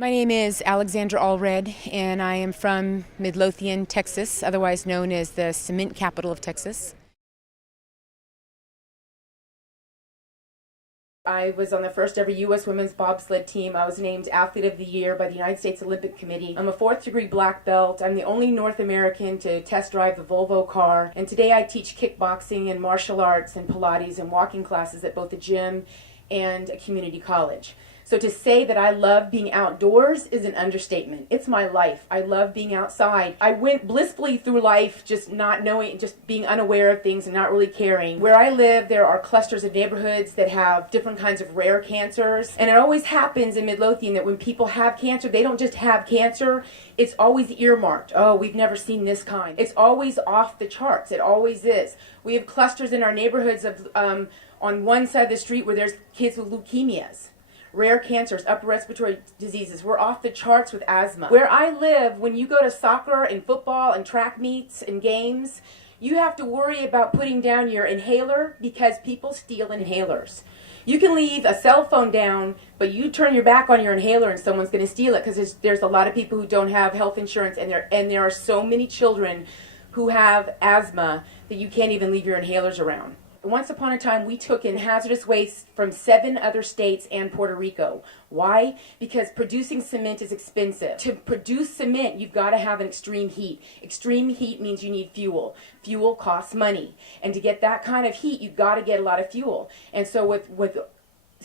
My name is Alexandra Alred, and I am from Midlothian, Texas, otherwise known as the cement capital of Texas. I was on the first ever U.S. women's bobsled team. I was named Athlete of the Year by the United States Olympic Committee. I'm a fourth-degree black belt. I'm the only North American to test drive the Volvo car. And today I teach kickboxing and martial arts and Pilates and walking classes at both a gym and a community college. So to say that I love being outdoors is an understatement. It's my life. I love being outside. I went blissfully through life just not knowing, just being unaware of things and not really caring. Where I live, there are clusters of neighborhoods that have different kinds of rare cancers. And it always happens in Midlothian that when people have cancer, they don't just have cancer. It's always earmarked. Oh, we've never seen this kind. It's always off the charts. It always is. We have clusters in our neighborhoods of on one side of the street where there's kids with leukemias, rare cancers, upper respiratory diseases. We're off the charts with asthma. Where I live, when you go to soccer and football and track meets and games, you have to worry about putting down your inhaler because people steal inhalers. You can leave a cell phone down, but you turn your back on your inhaler and someone's going to steal it because there's a lot of people who don't have health insurance, and there are so many children who have asthma that you can't even leave your inhalers around. Once upon a time, we took in hazardous waste from 7 other states and Puerto Rico. Why? Because producing cement is expensive. To produce cement, you've got to have an extreme heat. Extreme heat means you need fuel. Fuel costs money. And to get that kind of heat, you've got to get a lot of fuel. And so with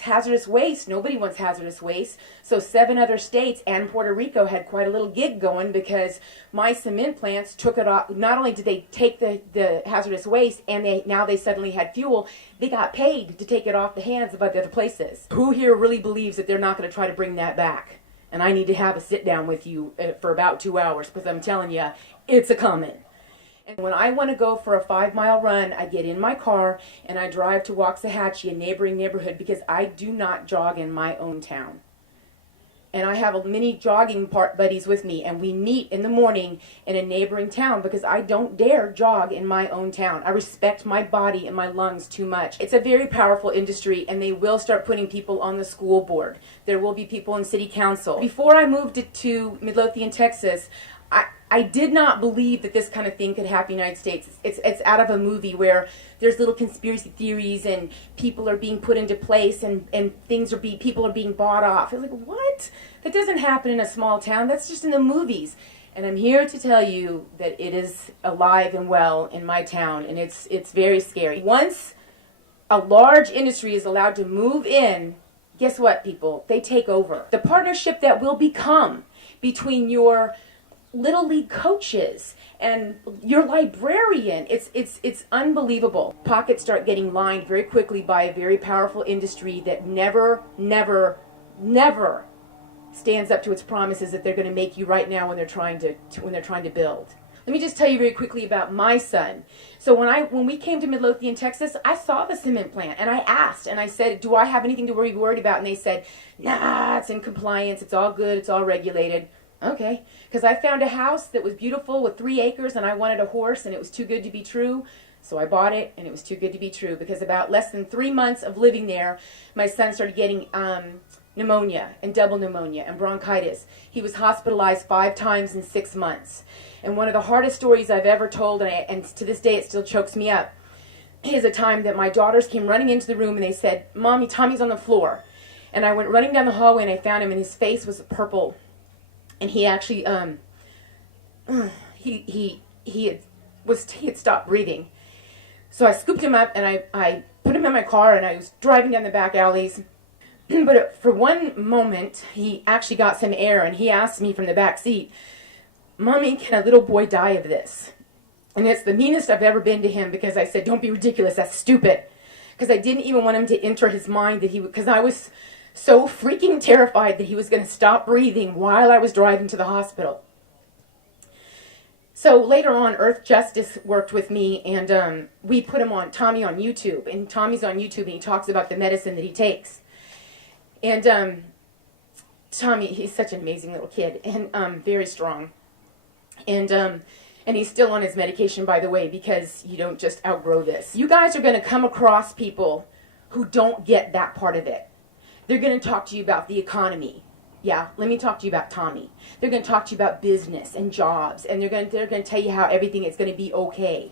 hazardous waste, nobody wants hazardous waste. So 7 other states and Puerto Rico had quite a little gig going because my cement plants took it off. Not only did they take the hazardous waste and now they suddenly had fuel, they got paid to take it off the hands of other places. Who here really believes that they're not going to try to bring that back? And I need to have a sit down with you for about 2 hours because I'm telling you, it's a coming. And when I want to go for a 5-mile run, I get in my car and I drive to Waxahachie, a neighboring neighborhood, because I do not jog in my own town. And I have many jogging buddies with me, and we meet in the morning in a neighboring town because I don't dare jog in my own town. I respect my body and my lungs too much. It's a very powerful industry, and they will start putting people on the school board. There will be people in city council. Before I moved to Midlothian, Texas, I did not believe that this kind of thing could happen in the United States. It's out of a movie where there's little conspiracy theories and people are being put into place and people are being bought off. I was like, what? That doesn't happen in a small town. That's just in the movies. And I'm here to tell you that it is alive and well in my town, and it's very scary. Once a large industry is allowed to move in, guess what, people? They take over. The partnership that will become between your Little League coaches and your librarian, it's unbelievable. Pockets start getting lined very quickly by a very powerful industry that never stands up to its promises that they're going to make you right now when they're trying to build. Let me just tell you very quickly about my son. So when we came to Midlothian, Texas, I saw the cement plant and I asked and I said, do I have anything to be worried about? And they said, nah, it's in compliance, it's all good, it's all regulated. Okay, because I found a house that was beautiful with 3 acres and I wanted a horse and it was too good to be true. So I bought it and it was too good to be true because about less than 3 months of living there, my son started getting pneumonia and double pneumonia and bronchitis. He was hospitalized 5 times in 6 months. And one of the hardest stories I've ever told, and to this day it still chokes me up, is a time that my daughters came running into the room and they said, Mommy, Tommy's on the floor. And I went running down the hallway and I found him and his face was purple. And he actually, he had stopped breathing. So I scooped him up and I put him in my car and I was driving down the back alleys. But for one moment, he actually got some air and he asked me from the back seat, Mommy, can a little boy die of this? And it's the meanest I've ever been to him because I said, don't be ridiculous, that's stupid. Because I didn't even want him to enter his mind that because I was so freaking terrified that he was going to stop breathing while I was driving to the hospital. So later on, Earth Justice worked with me, and we put Tommy on YouTube. And Tommy's on YouTube, and he talks about the medicine that he takes. And Tommy, he's such an amazing little kid, and very strong. And he's still on his medication, by the way, because you don't just outgrow this. You guys are going to come across people who don't get that part of it. They're going to talk to you about the economy. Yeah, let me talk to you about Tommy. They're going to talk to you about business and jobs, and they're going to tell you how everything is going to be okay.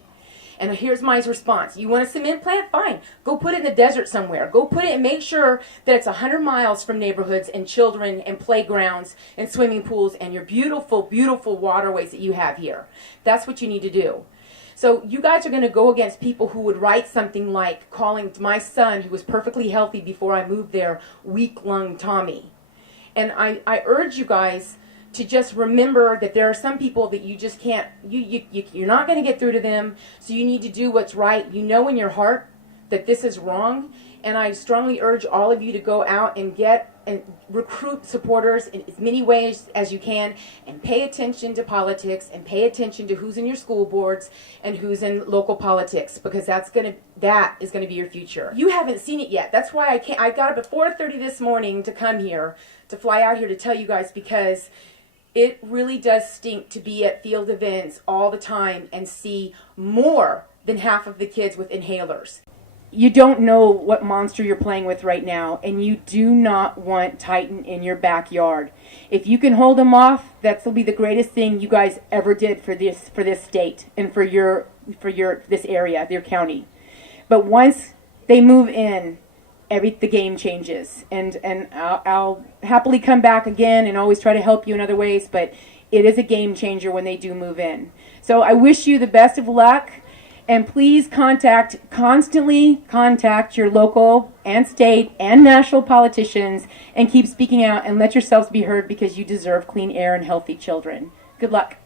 And here's my response. You want a cement plant? Fine. Go put it in the desert somewhere. Go put it and make sure that it's 100 miles from neighborhoods and children and playgrounds and swimming pools and your beautiful, beautiful waterways that you have here. That's what you need to do. So you guys are going to go against people who would write something like calling my son, who was perfectly healthy before I moved there, weak-lung Tommy. And I urge you guys to just remember that there are some people that you just can't, you're not going to get through to them, so you need to do what's right. You know in your heart that this is wrong, and I strongly urge all of you to go out and get and recruit supporters in as many ways as you can, and pay attention to politics, and pay attention to who's in your school boards and who's in local politics, because that is going to be your future. You haven't seen it yet. That's why I got up at 4:30 this morning to come here, to fly out here to tell you guys, because it really does stink to be at field events all the time and see more than half of the kids with inhalers. You don't know what monster you're playing with right now, and you do not want Titan in your backyard. If you can hold him off, that'll be the greatest thing you guys ever did for this state and for this area, your county. But once they move in, the game changes, and I'll happily come back again and always try to help you in other ways, but it is a game changer when they do move in. So I wish you the best of luck, and please constantly contact your local and state and national politicians, and keep speaking out and let yourselves be heard, because you deserve clean air and healthy children. Good luck.